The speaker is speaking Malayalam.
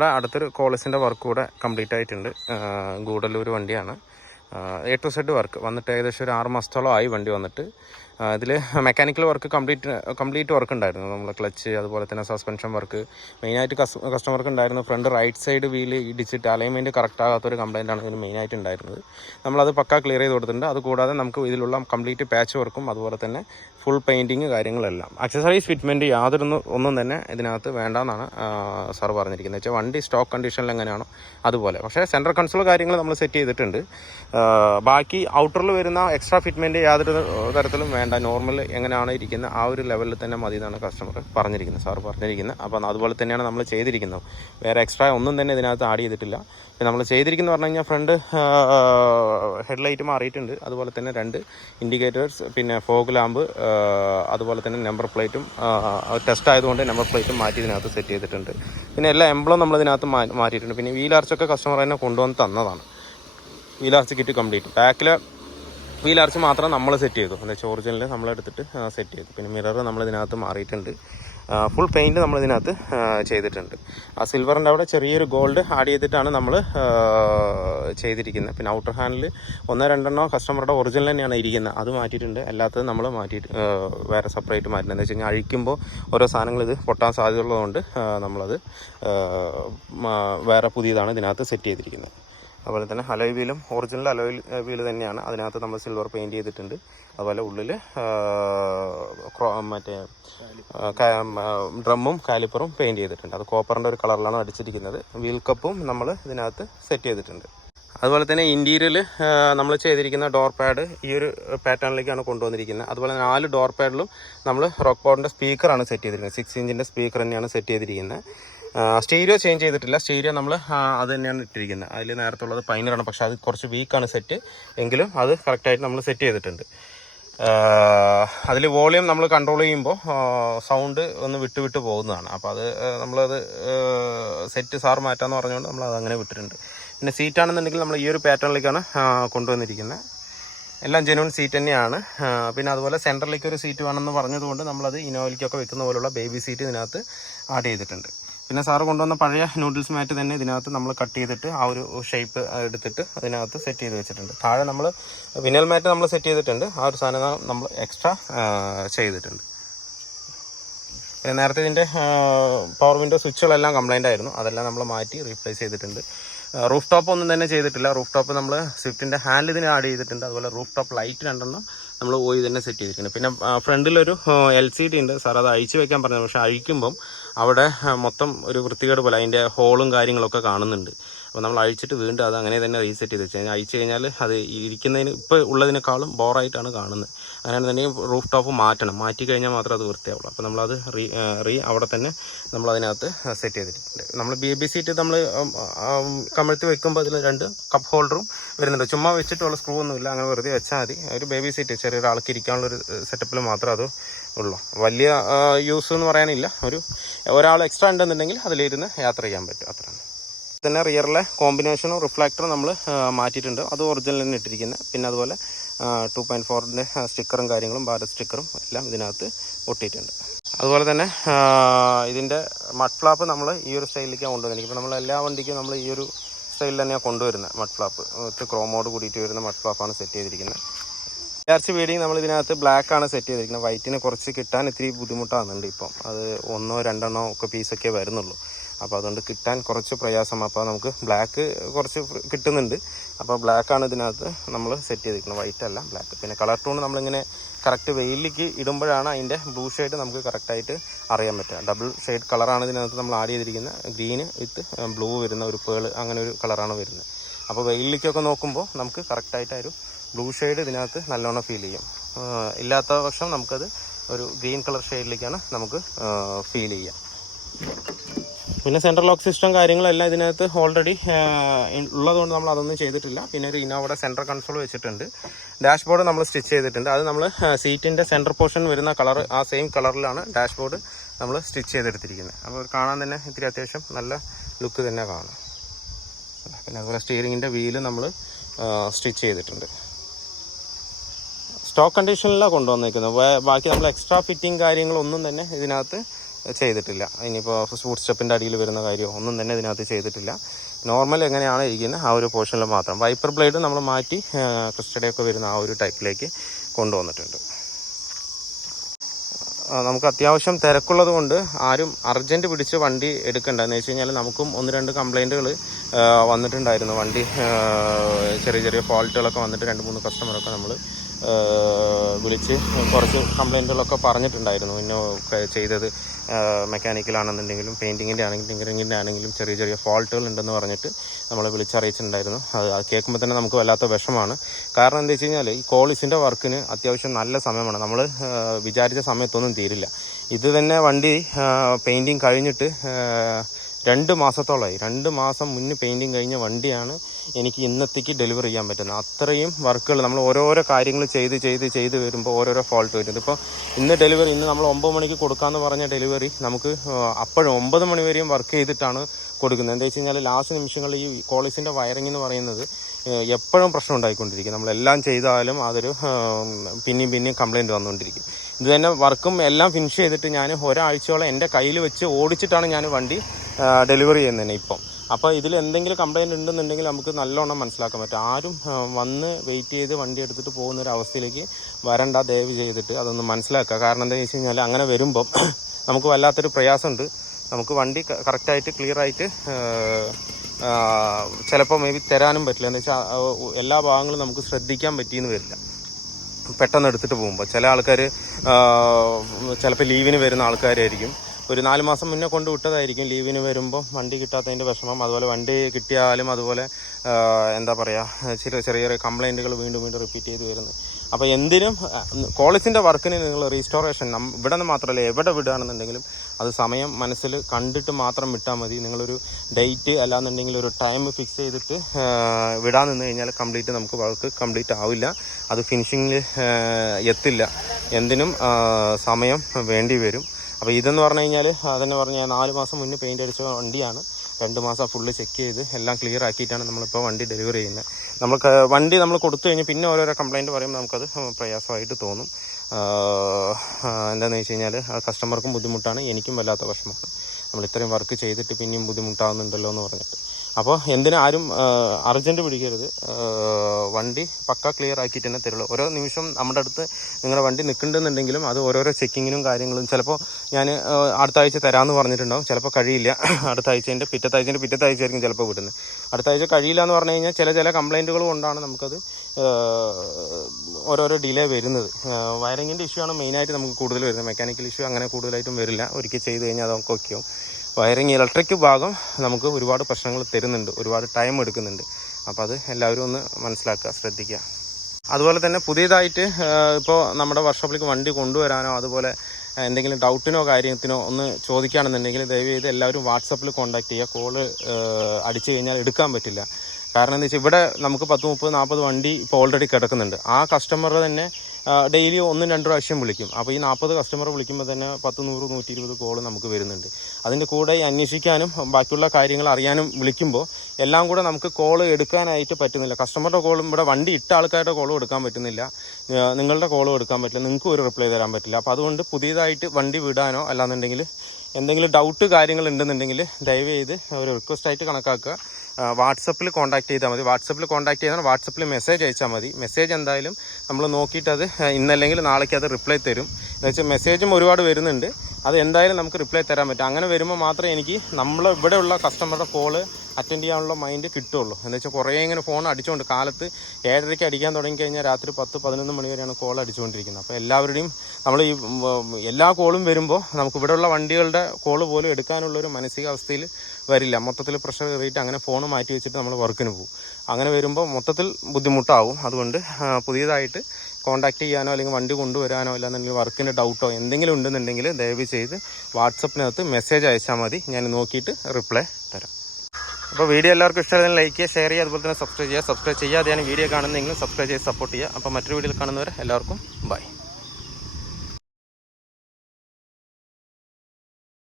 ഇവിടെ അടുത്തൊരു കോളേജിൻ്റെ വർക്ക് കൂടെ കംപ്ലീറ്റ് ആയിട്ടുണ്ട്. ഗൂഡല്ലൂർ വണ്ടിയാണ്. A to Z വർക്ക് വന്നിട്ട് ഏകദേശം ഒരു 6 മാസത്തോളം ആയി വണ്ടി വന്നിട്ട്. ഇതിൽ മെക്കാനിക്കൽ വർക്ക് കംപ്ലീറ്റ് വർക്ക് ഉണ്ടായിരുന്നു. നമ്മൾ ക്ലച്ച്, അതുപോലെ തന്നെ സസ്പെൻഷൻ വർക്ക്, മെയിനായിട്ട് കസ്റ്റമർക്ക് ഉണ്ടായിരുന്നു. ഫ്രണ്ട് റൈറ്റ് സൈഡ് വീല് ഇടിച്ചിട്ട് അലൈൻമെൻറ്റ് കറക്റ്റ് ആകാത്തൊരു കംപ്ലയിൻ്റാണ് ഇതിന് മെയിനായിട്ട് ഉണ്ടായിരുന്നത്. നമ്മളത് പക്കാ ക്ലിയർ ചെയ്ത് കൊടുത്തിട്ടുണ്ട്. അതുകൂടാതെ നമുക്ക് ഇതിലുള്ള കംപ്ലീറ്റ് പാച്ച് വർക്കും അതുപോലെ തന്നെ ഫുൾ പെയിൻറ്റിങ് കാര്യങ്ങളെല്ലാം, അക്സസറീസ് ഫിറ്റ്മെൻറ്റ് ഒന്നും തന്നെ ഇതിനകത്ത് വേണ്ടെന്നാണ് സാർ പറഞ്ഞിരിക്കുന്നത്. വെച്ചാൽ വണ്ടി സ്റ്റോക്ക് കണ്ടീഷനിൽ എങ്ങനെയാണോ അതുപോലെ. പക്ഷേ സെൻട്രൽ കൺസോൾ കാര്യങ്ങൾ നമ്മൾ സെറ്റ് ചെയ്തിട്ടുണ്ട്. ബാക്കി ഔട്ടറിൽ വരുന്ന എക്സ്ട്രാ ഫിറ്റ്മെൻറ്റ് യാതൊരു തരത്തിലും വേണ്ട, നോർമൽ എങ്ങനെയാണ് ഇരിക്കുന്നത് ആ ഒരു ലെവലിൽ തന്നെ മതി എന്നാണ് കസ്റ്റമർ പറഞ്ഞിരിക്കുന്നത്, സാർ പറഞ്ഞിരിക്കുന്നത്. അപ്പം അതുപോലെ തന്നെയാണ് നമ്മൾ ചെയ്തിരിക്കുന്നത്. വേറെ എക്സ്ട്രാ ഒന്നും തന്നെ ഇതിനകത്ത് ആഡ് ചെയ്തിട്ടില്ല. പിന്നെ നമ്മൾ ചെയ്തിരിക്കുന്നത് പറഞ്ഞു കഴിഞ്ഞാൽ ഫ്രണ്ട് ഹെഡ്ലൈറ്റ് മാറിയിട്ടുണ്ട്. അതുപോലെ തന്നെ 2 ഇൻഡിക്കേറ്റേഴ്സ്, പിന്നെ ഫോഗ് ലാമ്പ്, അതുപോലെ തന്നെ നമ്പർ പ്ലേറ്റും ടെസ്റ്റ് ആയതുകൊണ്ട് നമ്പർ പ്ലേറ്റും മാറ്റി ഇതിനകത്ത് സെറ്റ് ചെയ്തിട്ടുണ്ട്. പിന്നെ എല്ലാ എംബ്ലവും നമ്മൾ ഇതിനകത്ത് മാറ്റിയിട്ടുണ്ട്. പിന്നെ വീലാർച്ചൊക്കെ കസ്റ്റമർ തന്നെ കൊണ്ടുവന്ന് തന്നതാണ്. Wheel arch kit complete. ബാക്കിൽ വീലാർച്ച് മാത്രം നമ്മൾ സെറ്റ് ചെയ്തു, എന്താ വെച്ചാൽ ഒറിജിനൽ നമ്മളെടുത്തിട്ട് സെറ്റ് ചെയ്തു. പിന്നെ മിറർ നമ്മളിതിനകത്ത് മാറിയിട്ടുണ്ട്. ഫുൾ പെയിൻറ്റ് നമ്മളിതിനകത്ത് ചെയ്തിട്ടുണ്ട്. ആ സിൽവറിൻ്റെ അവിടെ ചെറിയൊരു ഗോൾഡ് ആഡ് ചെയ്തിട്ടാണ് നമ്മൾ ചെയ്തിരിക്കുന്നത്. പിന്നെ ഔട്ടർ ഹാൻഡിൽ 1-2 കസ്റ്റമറുടെ ഒറിജിനൽ തന്നെയാണ് ഇരിക്കുന്നത്, അത് മാറ്റിയിട്ടുണ്ട്. അല്ലാത്തത് നമ്മൾ മാറ്റിയിട്ട് വേറെ സെപ്പറേറ്റ് മാറ്റുന്നത്. എന്താ വെച്ച് കഴിഞ്ഞാൽ അഴിക്കുമ്പോൾ ഓരോ സാധനങ്ങൾ ഇത് പൊട്ടാൻ സാധ്യതയുള്ളതുകൊണ്ട് നമ്മളത് വേറെ പുതിയതാണ് ഇതിനകത്ത് സെറ്റ് ചെയ്തിരിക്കുന്നത്. അതുപോലെ തന്നെ അലോയ് വീലും ഒറിജിനൽ അലോയ് വീല് തന്നെയാണ്. അതിനകത്ത് നമ്മൾ സിൽവർ പെയിൻറ്റ് ചെയ്തിട്ടുണ്ട്. അതുപോലെ ഉള്ളിൽ മറ്റേ ഡ്രമ്മും കാലിപ്പറും പെയിൻറ്റ് ചെയ്തിട്ടുണ്ട്. അത് കോപ്പറിൻ്റെ ഒരു കളറിലാണ് അടിച്ചിരിക്കുന്നത്. വീൽ കപ്പും നമ്മൾ ഇതിനകത്ത് സെറ്റ് ചെയ്തിട്ടുണ്ട്. അതുപോലെ തന്നെ ഇൻറ്റീരിയൽ നമ്മൾ ചെയ്തിരിക്കുന്ന ഡോർ പാഡ് ഈ ഒരു പാറ്റേണിലേക്കാണ് കൊണ്ടുവന്നിരിക്കുന്നത്. അതുപോലെ 4 ഡോർ പാഡിലും നമ്മൾ റോക്ക് പവറിൻ്റെ സ്പീക്കറാണ് സെറ്റ് ചെയ്തിരിക്കുന്നത്. 6 ഇഞ്ചിൻ്റെ സ്പീക്കർ തന്നെയാണ് സെറ്റ് ചെയ്തിരിക്കുന്നത്. സ്റ്റീരിയോ ചേഞ്ച് ചെയ്തിട്ടില്ല. സ്റ്റീരിയോ നമ്മൾ അത് തന്നെയാണ് ഇട്ടിരിക്കുന്നത്. അതിൽ നേരത്തെ ഉള്ളത് പൈനറാണ്, പക്ഷേ അത് കുറച്ച് വീക്കാണ് സെറ്റ്, എങ്കിലും അത് കറക്റ്റായിട്ട് നമ്മൾ സെറ്റ് ചെയ്തിട്ടുണ്ട്. അതിൽ വോളിയം നമ്മൾ കൺട്രോൾ ചെയ്യുമ്പോൾ സൗണ്ട് ഒന്ന് വിട്ട് പോകുന്നതാണ്. അപ്പോൾ അത് നമ്മളത് സെറ്റ് സാർ മാറ്റാമെന്ന് പറഞ്ഞുകൊണ്ട് നമ്മൾ അതങ്ങനെ വിട്ടിട്ടുണ്ട്. പിന്നെ സീറ്റാണെന്നുണ്ടെങ്കിൽ നമ്മൾ ഈ ഒരു പാറ്റേണിലേക്കാണ് കൊണ്ടുവന്നിരിക്കുന്നത്. എല്ലാം ജെനുവൻ സീറ്റ് തന്നെയാണ്. പിന്നെ അതുപോലെ സെൻറ്ററിലേക്ക് ഒരു സീറ്റ് വേണമെന്ന് പറഞ്ഞതുകൊണ്ട് നമ്മളത് ഇനോവയിലേക്കൊക്കെ വെക്കുന്ന പോലുള്ള ബേബി സീറ്റ് ഇതിനകത്ത് ആഡ് ചെയ്തിട്ടുണ്ട്. പിന്നെ സാറ് കൊണ്ടുവന്ന പഴയ നൂഡിൽസ് മാറ്റ് തന്നെ ഇതിനകത്ത് നമ്മൾ കട്ട് ചെയ്തിട്ട് ആ ഒരു ഷേപ്പ് എടുത്തിട്ട് അതിനകത്ത് സെറ്റ് ചെയ്ത് വെച്ചിട്ടുണ്ട്. താഴെ നമ്മൾ വിനൽ മാറ്റ് നമ്മൾ സെറ്റ് ചെയ്തിട്ടുണ്ട്. ആ ഒരു സാധനം നമ്മൾ എക്സ്ട്രാ ചെയ്തിട്ടുണ്ട്. പിന്നെ നേരത്തെ ഇതിൻ്റെ പവർ വിൻഡോ സ്വിച്ചുകളെല്ലാം കംപ്ലൈൻ്റ് ആയിരുന്നു, അതെല്ലാം നമ്മൾ മാറ്റി റീപ്ലേസ് ചെയ്തിട്ടുണ്ട്. റൂഫ് ടോപ്പ് ഒന്നും തന്നെ ചെയ്തിട്ടില്ല. റൂഫ് ടോപ്പ് നമ്മൾ സ്വിഫ്റ്റിൻ്റെ ഹാൻഡിൽ ഇതിന് ആഡ് ചെയ്തിട്ടുണ്ട്. അതുപോലെ റൂഫ് ടോപ്പ് ലൈറ്റ് 2 നമ്മൾ ഓയി തന്നെ സെറ്റ് ചെയ്തിട്ടുണ്ട്. പിന്നെ ഫ്രണ്ടിലൊരു LCD ഉണ്ട്. സാർ അത് അഴിച്ചു വെക്കാൻ പറഞ്ഞത്, പക്ഷേ അഴിക്കുമ്പം അവിടെ മൊത്തം ഒരു വൃത്തികേട് പോലെ അതിൻ്റെ ഹോളും കാര്യങ്ങളൊക്കെ കാണുന്നുണ്ട്. അപ്പോൾ നമ്മൾ അഴിച്ചിട്ട് വീണ്ടും അത് അങ്ങനെ തന്നെ റീസെറ്റ് ചെയ്ത് വെച്ചാൽ അഴിച്ചു കഴിഞ്ഞാൽ അത് ഇരിക്കുന്നതിന് ഇപ്പോൾ ഉള്ളതിനേക്കാളും ബോറായിട്ടാണ് കാണുന്നത്. അങ്ങനെയാണെന്നുണ്ടെങ്കിൽ റൂഫ് ടോപ്പ് മാറ്റി കഴിഞ്ഞാൽ മാത്രമേ അത് വൃത്തിയാവുള്ളൂ. അപ്പോൾ നമ്മളത് അവിടെ തന്നെ നമ്മളതിനകത്ത് സെറ്റ് ചെയ്തിട്ടുണ്ട്. നമ്മൾ BB സീറ്റ് നമ്മൾ കമഴ്ത്തി വെക്കുമ്പോൾ അതിൽ 2 കപ്പ് ഹോൾഡറും വരുന്നുണ്ട്. ചുമ്മാ വെച്ചിട്ടുള്ള സ്ക്രൂ ഒന്നുമില്ല, അങ്ങനെ വെറുതെ വെച്ചാൽ മതി. ഒരു ബേബി സീറ്റ് ചെറിയൊരാൾക്ക് ഇരിക്കാനുള്ളൊരു സെറ്റപ്പിൽ മാത്രമേ അത് ഉള്ളൂ. വലിയ യൂസ് എന്ന് പറയാനില്ല. ഒരാൾ എക്സ്ട്രാ ഉണ്ടെന്നുണ്ടെങ്കിൽ അതിലിരുന്ന് യാത്ര ചെയ്യാൻ പറ്റും, അത്രയാണ്. തന്നെ റിയറിലെ കോമ്പിനേഷനും റിഫ്ലാക്ടറും നമ്മൾ മാറ്റിയിട്ടുണ്ട്. അത് ഒറിജിനൽ തന്നെ ഇട്ടിരിക്കുന്നത്. പിന്നെ അതുപോലെ 2.4ൻ്റെ സ്റ്റിക്കറും കാര്യങ്ങളും ഭാരത് സ്റ്റിക്കറും എല്ലാം ഇതിനകത്ത് ഒട്ടിയിട്ടുണ്ട്. അതുപോലെ തന്നെ ഇതിൻ്റെ മഡ് ഫ്ലാപ്പ് നമ്മൾ ഈ ഒരു സ്റ്റൈലിലേക്കാണ് കൊണ്ടുവരുന്നത്. ഇപ്പോൾ നമ്മൾ എല്ലാ വണ്ടിക്കും നമ്മൾ ഈ ഒരു സ്റ്റൈലിൽ തന്നെയാണ് കൊണ്ടുവരുന്നത്. മഡ് ഫ്ലാപ്പ് ക്രോമോട് കൂടിയിട്ട് വരുന്ന മഡ് ഫ്ലാപ്പാണ് സെറ്റ് ചെയ്തിരിക്കുന്നത്. വിചാരിച്ച് വീഡിങ് നമ്മൾ ഇതിനകത്ത് ബ്ലാക്കാണ് സെറ്റ് ചെയ്തിരിക്കുന്നത്. വൈറ്റിന് കുറച്ച് കിട്ടാൻ ഇത്തിരി ബുദ്ധിമുട്ടാകുന്നുണ്ട്. ഇപ്പം അത് 1-2 ഒക്കെ പീസൊക്കെ വരുന്നുള്ളൂ. അപ്പോൾ അതുകൊണ്ട് കിട്ടാൻ കുറച്ച് പ്രയാസം. അപ്പോൾ നമുക്ക് ബ്ലാക്ക് കുറച്ച് കിട്ടുന്നുണ്ട്. അപ്പോൾ ബ്ലാക്കാണ് ഇതിനകത്ത് നമ്മൾ സെറ്റ് ചെയ്തിരിക്കുന്നത്, വൈറ്റ് അല്ല ബ്ലാക്ക്. പിന്നെ കളർ ടൂൺ നമ്മളിങ്ങനെ കറക്റ്റ് വെയിലിലേക്ക് ഇടുമ്പോഴാണ് അതിൻ്റെ ബ്ലൂ ഷെയ്ഡ് നമുക്ക് കറക്റ്റായിട്ട് അറിയാൻ പറ്റുക. ഡബിൾ ഷെയ്ഡ് കളറാണ് ഇതിനകത്ത് നമ്മൾ ആഡ് ചെയ്തിരിക്കുന്നത്. ഗ്രീന് വിത്ത് ബ്ലൂ വരുന്ന ഒരു പേള്, അങ്ങനെ ഒരു കളറാണ് വരുന്നത്. അപ്പോൾ വെയിലിലേക്കൊക്കെ നോക്കുമ്പോൾ നമുക്ക് കറക്റ്റായിട്ട് ഒരു ബ്ലൂ ഷെയ്ഡ് ഇതിനകത്ത് നല്ലോണം ഫീൽ ചെയ്യും. ഇല്ലാത്ത പക്ഷം നമുക്കത് ഒരു ഗ്രീൻ കളർ ഷെയ്ഡിലേക്കാണ് നമുക്ക് ഫീൽ ചെയ്യുക. പിന്നെ സെൻട്രൽ ലോക്ക് സിസ്റ്റം കാര്യങ്ങളെല്ലാം ഇതിനകത്ത് ഓൾറെഡി ഉള്ളതുകൊണ്ട് നമ്മൾ അതൊന്നും ചെയ്തിട്ടില്ല. പിന്നെ ഒരു ഇന്നോവയുടെ സെൻട്രൽ കൺസോൾ വെച്ചിട്ടുണ്ട്. ഡാഷ്ബോർഡ് നമ്മൾ സ്റ്റിച്ച് ചെയ്തിട്ടുണ്ട്. അത് നമ്മൾ സീറ്റിൻ്റെ സെൻട്രൽ പോർഷൻ വരുന്ന കളർ, ആ സെയിം കളറിലാണ് ഡാഷ്ബോർഡ് നമ്മൾ സ്റ്റിച്ച് ചെയ്തെടുത്തിരിക്കുന്നത്. അപ്പോൾ കാണാൻ തന്നെ ഇത്തിരി അത്യാവശ്യം നല്ല ലുക്ക് തന്നെ കാണും. പിന്നെ അതുപോലെ സ്റ്റിയറിങ്ങിൻ്റെ വീല് നമ്മൾ സ്റ്റിച്ച് ചെയ്തിട്ടുണ്ട്. സ്റ്റോക്ക് കണ്ടീഷനിലാണ് കൊണ്ടുവന്നേക്കുന്നത്. ബാക്കി നമ്മൾ എക്സ്ട്രാ ഫിറ്റിംഗ് കാര്യങ്ങളൊന്നും തന്നെ ഇതിനകത്ത് ചെയ്തിട്ടില്ല. ഇനിയിപ്പോൾ ഫുഡ് സ്റ്റെപ്പിൻ്റെ അടിയിൽ വരുന്ന കാര്യമോ ഒന്നും തന്നെ ഇതിനകത്ത് ചെയ്തിട്ടില്ല. നോർമൽ എങ്ങനെയാണ് ഇരിക്കുന്നത് ആ ഒരു പോർഷനിൽ മാത്രം. വൈപ്പർ ബ്ലേഡ് നമ്മൾ മാറ്റി ക്രിസ്റ്റഡിയൊക്കെ വരുന്ന ആ ഒരു ടൈപ്പിലേക്ക് കൊണ്ടുവന്നിട്ടുണ്ട്. നമുക്ക് അത്യാവശ്യം തിരക്കുള്ളത് കൊണ്ട് ആരും അർജൻറ്റ് പിടിച്ച് വണ്ടി എടുക്കണ്ട. എന്ന് വെച്ച് കഴിഞ്ഞാൽ നമുക്കും 1-2 കംപ്ലൈൻറ്റുകൾ വന്നിട്ടുണ്ടായിരുന്നു. വണ്ടി ചെറിയ ചെറിയ ഫോൾട്ടുകളൊക്കെ വന്നിട്ട് 2-3 കസ്റ്റമറൊക്കെ നമ്മൾ വിളിച്ച് കുറച്ച് കംപ്ലൈൻറ്റുകളൊക്കെ പറഞ്ഞിട്ടുണ്ടായിരുന്നു. പിന്നെ ചെയ്തത് മെക്കാനിക്കലാണെന്നുണ്ടെങ്കിലും പെയിൻറ്റിങ്ങിൻ്റെ ആണെങ്കിലും ടിങ്കറിങ്ങിൻ്റെ ആണെങ്കിലും ചെറിയ ചെറിയ ഫോൾട്ടുകൾ ഉണ്ടെന്ന് പറഞ്ഞിട്ട് നമ്മളെ വിളിച്ചറിയിച്ചിട്ടുണ്ടായിരുന്നു. അത് കേൾക്കുമ്പോൾ തന്നെ നമുക്ക് വല്ലാത്ത വിഷമമാണ്. കാരണം എന്താ വെച്ച് കഴിഞ്ഞാൽ ഈ കോളിസിൻ്റെ വർക്കിന് അത്യാവശ്യം നല്ല സമയമാണ്. നമ്മൾ വിചാരിച്ച സമയത്തൊന്നും തീരില്ല. ഇത് തന്നെ വണ്ടി പെയിൻറ്റിങ് കഴിഞ്ഞിട്ട് 2 മാസത്തോളമായി. 2 മാസം മുന്നേ പെയിൻറ്റിങ് കഴിഞ്ഞ വണ്ടിയാണ് എനിക്ക് ഇന്നത്തേക്ക് ഡെലിവറി ചെയ്യാൻ പറ്റുന്നത്. അത്രയും വർക്കുകൾ നമ്മൾ ഓരോരോ കാര്യങ്ങൾ ചെയ്ത് വരുമ്പോൾ ഓരോരോ ഫോൾട്ട് വരുന്നത്. ഇപ്പോൾ ഇന്ന് ഡെലിവറി ഇന്ന് നമ്മൾ 9 മണിക്ക് കൊടുക്കാമെന്ന് പറഞ്ഞ ഡെലിവറി നമുക്ക് അപ്പോഴും 9 മണി വരെയും വർക്ക് ചെയ്തിട്ടാണ് കൊടുക്കുന്നത്. എന്താ വെച്ച് കഴിഞ്ഞാൽ ലാസ്റ്റ് നിമിഷങ്ങളിൽ ഈ കോളേജിൻ്റെ വയറിംഗ് എന്ന് പറയുന്നത് എപ്പോഴും പ്രശ്നം ഉണ്ടായിക്കൊണ്ടിരിക്കും. നമ്മളെല്ലാം ചെയ്താലും അതൊരു പിന്നെയും കംപ്ലയിൻറ്റ് വന്നുകൊണ്ടിരിക്കും. ഇത് തന്നെ വർക്കും എല്ലാം ഫിനിഷ് ചെയ്തിട്ട് ഞാൻ ഒരാഴ്ചയോളം എൻ്റെ കയ്യിൽ വെച്ച് ഓടിച്ചിട്ടാണ് ഞാൻ വണ്ടി ഡെലിവറി ചെയ്യുന്നത് ഇപ്പം. അപ്പോൾ ഇതിൽ എന്തെങ്കിലും കംപ്ലയിൻറ്റ് ഉണ്ടെന്നുണ്ടെങ്കിൽ നമുക്ക് നല്ലോണം മനസ്സിലാക്കാൻ പറ്റും. ആരും വന്ന് വെയിറ്റ് ചെയ്ത് വണ്ടി എടുത്തിട്ട് പോകുന്നൊരവസ്ഥയിലേക്ക് വരണ്ട, ദയവ് ചെയ്തിട്ട് അതൊന്ന് മനസ്സിലാക്കുക. കാരണം എന്താണെന്ന് വെച്ച് കഴിഞ്ഞാൽ അങ്ങനെ വരുമ്പം നമുക്ക് വല്ലാത്തൊരു പ്രയാസമുണ്ട്. നമുക്ക് വണ്ടി കറക്റ്റായിട്ട് ക്ലിയറായിട്ട് ചിലപ്പോൾ മേ ബി തരാനും പറ്റില്ല. എന്ന് വെച്ചാൽ എല്ലാ ഭാഗങ്ങളും നമുക്ക് ശ്രദ്ധിക്കാൻ പറ്റിയെന്ന് വരില്ല പെട്ടെന്ന് എടുത്തിട്ട് പോകുമ്പോൾ. ചില ആൾക്കാർ ചിലപ്പോൾ ലീവിന് വരുന്ന ആൾക്കാരായിരിക്കും. ഒരു 4 മാസം മുന്നേ കൊണ്ട് വിട്ടതായിരിക്കും. ലീവിന് വരുമ്പോൾ വണ്ടി കിട്ടാത്തതിൻ്റെ വിഷമം, അതുപോലെ വണ്ടി കിട്ടിയാലും അതുപോലെ എന്താ പറയുക ചെറിയ കംപ്ലൈൻറ്റുകൾ വീണ്ടും റിപ്പീറ്റ് ചെയ്ത് വരുന്നത്. അപ്പോൾ എന്തിനും കോളേജിൻ്റെ വർക്കിന് നിങ്ങൾ റീസ്റ്റോറേഷൻ ഇവിടെ നിന്ന് മാത്രമല്ല എവിടെ വിടുകയാണെന്നുണ്ടെങ്കിലും അത് സമയം മനസ്സിൽ കണ്ടിട്ട് മാത്രം വിട്ടാൽ മതി. നിങ്ങളൊരു ഡേറ്റ് അല്ലാന്നുണ്ടെങ്കിൽ ഒരു ടൈം ഫിക്സ് ചെയ്തിട്ട് വിടാൻ നിന്ന് കഴിഞ്ഞാൽ നമുക്ക് വർക്ക് കംപ്ലീറ്റ് ആവില്ല. അത് ഫിനിഷിങ്ങിൽ എത്തില്ല. എന്തിനും സമയം വേണ്ടി വരും. അപ്പോൾ ഇതെന്ന് പറഞ്ഞു കഴിഞ്ഞാൽ അതെന്ന് പറഞ്ഞാൽ 4 മാസം മുന്നേ പെയിൻ്റ് അടിച്ച വണ്ടിയാണ്. 2 മാസം ഫുള്ള് ചെക്ക് ചെയ്ത് എല്ലാം ക്ലിയർ ആക്കിയിട്ടാണ് നമ്മളിപ്പോൾ വണ്ടി ഡെലിവറി ചെയ്യുന്നത്. നമുക്ക് വണ്ടി നമ്മൾ കൊടുത്തു കഴിഞ്ഞ് പിന്നെ ഓരോരോ കംപ്ലയിൻറ്റ് പറയുമ്പോൾ നമുക്കത് പ്രയാസമായിട്ട് തോന്നും. എന്താണെന്ന് വെച്ച് കഴിഞ്ഞാൽ കസ്റ്റമർക്കും ബുദ്ധിമുട്ടാണ്, എനിക്കും വല്ലാത്ത വിഷമമാണ്. നമ്മൾ ഇത്രയും വർക്ക് ചെയ്തിട്ട് പിന്നെയും ബുദ്ധിമുട്ടാകുന്നുണ്ടല്ലോ എന്ന് പറഞ്ഞിട്ട്. അപ്പോൾ ആരും അർജൻറ്റ് പിടിക്കരുത്. വണ്ടി പക്ക ക്ലിയർ ആക്കിയിട്ട് തന്നെ തരുള്ളൂ. ഓരോ നിമിഷം നമ്മുടെ അടുത്ത് നിങ്ങളുടെ വണ്ടി നിൽക്കുന്നുണ്ടെങ്കിലും അത് ഓരോരോ ചെക്കിങ്ങിനും കാര്യങ്ങളും ചിലപ്പോൾ ഞാൻ അടുത്ത ആഴ്ച തരാമെന്ന് പറഞ്ഞിട്ടുണ്ടാവും, ചിലപ്പോൾ കഴിയില്ല. അടുത്ത പിറ്റത്തെ ആഴ്ചയായിരിക്കും ചിലപ്പോൾ വിടുന്നത്. അടുത്ത ആഴ്ച കഴിയില്ല എന്ന് പറഞ്ഞു കഴിഞ്ഞാൽ ചില കംപ്ലയിൻറ്റുകൾ കൊണ്ടാണ് നമുക്കത് ഓരോരോ ഡിലേ വരുന്നത്. വയറിങ്ങിൻ്റെ ഇഷ്യൂ ആണ് മെയിനായിട്ട് നമുക്ക് കൂടുതൽ വരുന്നത്. മെക്കാനിക്കൽ ഇഷ്യൂ അങ്ങനെ കൂടുതലായിട്ടും വരില്ല. ഒരിക്കൽ ചെയ്ത് കഴിഞ്ഞാൽ അത് നമുക്ക് ഓക്കെയാവും. വയറിങ് ഇലക്ട്രിക് ഭാഗം നമുക്ക് ഒരുപാട് പ്രശ്നങ്ങൾ തരുന്നുണ്ട്, ഒരുപാട് ടൈം എടുക്കുന്നുണ്ട്. അപ്പോൾ അത് എല്ലാവരും ഒന്ന് മനസ്സിലാക്കുക, ശ്രദ്ധിക്കുക. അതുപോലെ തന്നെ പുതിയതായിട്ട് ഇപ്പോൾ നമ്മുടെ വർക്ക്ഷോപ്പിലേക്ക് വണ്ടി കൊണ്ടുവരാനോ അതുപോലെ എന്തെങ്കിലും ഡൗട്ടിനോ കാര്യത്തിനോ ഒന്ന് ചോദിക്കുകയാണെന്നുണ്ടെങ്കിൽ ദയവ് ചെയ്ത് എല്ലാവരും വാട്സപ്പിൽ കോൺടാക്ട് ചെയ്യുക. കോള് അടിച്ചു കഴിഞ്ഞാൽ എടുക്കാൻ പറ്റില്ല. കാരണം എന്താ വെച്ചാൽ ഇവിടെ നമുക്ക് 10, 30, 40 വണ്ടി ഇപ്പോൾ ഓൾറെഡി കിടക്കുന്നുണ്ട്. ആ കസ്റ്റമർ തന്നെ ഡെയിലി 1-2 പ്രാവശ്യം വിളിക്കും. അപ്പോൾ ഈ 40 കസ്റ്റമർ വിളിക്കുമ്പോൾ തന്നെ 10, 100, 120 കോള് നമുക്ക് വരുന്നുണ്ട്. അതിൻ്റെ കൂടെ അന്വേഷിക്കാനും ബാക്കിയുള്ള കാര്യങ്ങൾ അറിയാനും വിളിക്കുമ്പോൾ എല്ലാം കൂടെ നമുക്ക് കോള് എടുക്കാനായിട്ട് പറ്റുന്നില്ല. കസ്റ്റമറുടെ കോളും ഇവിടെ വണ്ടി ഇട്ട ആൾക്കാരുടെ കോളും എടുക്കാൻ പറ്റുന്നില്ല, നിങ്ങളുടെ കോളും എടുക്കാൻ പറ്റില്ല, നിങ്ങൾക്ക് ഒരു റിപ്ലൈ തരാൻ പറ്റില്ല. അപ്പോൾ അതുകൊണ്ട് പുതിയതായിട്ട് വണ്ടി വിടാനോ അല്ലാന്നുണ്ടെങ്കിൽ എന്തെങ്കിലും ഡൗട്ട് കാര്യങ്ങൾ ഉണ്ടെന്നുണ്ടെങ്കിൽ ദയവ് ചെയ്ത് ഒരു റിക്വസ്റ്റായിട്ട് കണക്കാക്കുക. വാട്സപ്പിൽ കോൺടാക്ട് ചെയ്താൽ മതി. വാട്സപ്പിൽ കോൺടാക്ട് ചെയ്താൽ വാട്സപ്പിൽ മെസ്സേജ് അയച്ചാൽ മതി. മെസ്സേജ് എന്തായാലും നമ്മൾ നോക്കിയിട്ട് അത് ഇന്നല്ലെങ്കിൽ നാളേക്ക് അത് റിപ്ലൈ തരും. എന്ന് വെച്ചാൽ മെസ്സേജും ഒരുപാട് വരുന്നുണ്ട്, അത് എന്തായാലും നമുക്ക് റിപ്ലൈ തരാൻ പറ്റും. അങ്ങനെ വരുമ്പോൾ മാത്രമേ എനിക്ക് ഇവിടെയുള്ള കസ്റ്റമറുടെ കോള് അറ്റൻഡ് ചെയ്യാനുള്ള മൈൻഡ് കിട്ടുള്ളൂ. എന്ന് വെച്ചാൽ കുറേ ഇങ്ങനെ ഫോൺ അടിച്ചുകൊണ്ട് കാലത്ത് 7:30 അടിക്കാൻ തുടങ്ങിക്കഴിഞ്ഞാൽ രാത്രി 10-11 മണി വരെയാണ് കോൾ അടിച്ചുകൊണ്ടിരിക്കുന്നത്. അപ്പോൾ എല്ലാവരുടെയും നമ്മൾ ഈ എല്ലാ കോളും വരുമ്പോൾ നമുക്ക് ഇവിടെയുള്ള വണ്ടികളുടെ കോള് പോലും എടുക്കാനുള്ളൊരു മാനസികാവസ്ഥയിൽ വരില്ല. മൊത്തത്തിൽ പ്രഷർ കയറിയിട്ട് അങ്ങനെ ഫോൺ മാറ്റി വെച്ചിട്ട് നമ്മൾ വർക്കിന് പോകും. അങ്ങനെ വരുമ്പോൾ മൊത്തത്തിൽ ബുദ്ധിമുട്ടാവും. അതുകൊണ്ട് പുതിയതായിട്ട് കോൺടാക്ട് ചെയ്യാനോ അല്ലെങ്കിൽ വണ്ടി കൊണ്ടുവരാനോ അല്ലാന്നുണ്ടെങ്കിൽ വർക്കിൻ്റെ ഡൗട്ടോ എന്തെങ്കിലും ഉണ്ടെന്നുണ്ടെങ്കിൽ ദയവ് ചെയ്ത് വാട്സപ്പിനകത്ത് മെസ്സേജ് അയച്ചാൽ മതി. ഞാൻ നോക്കിയിട്ട് റിപ്ലൈ തരാം. അപ്പോൾ വീഡിയോ എല്ലാവർക്കും ഇഷ്ടമായാലും ലൈക്ക് ചെയ്യുക, ഷെയർ ചെയ്യുക, അതുപോലെ തന്നെ സബ്സ്ക്രൈബ് ചെയ്യാതെയാണ് വീഡിയോ കാണുന്നതെങ്കിലും സബ്സ്ക്രൈബ് ചെയ്ത് സപ്പോർട്ട് ചെയ്യുക. അപ്പോൾ മറ്റൊരു വീഡിയോയിൽ കാണുന്നവരെ എല്ലാവർക്കും ബൈ.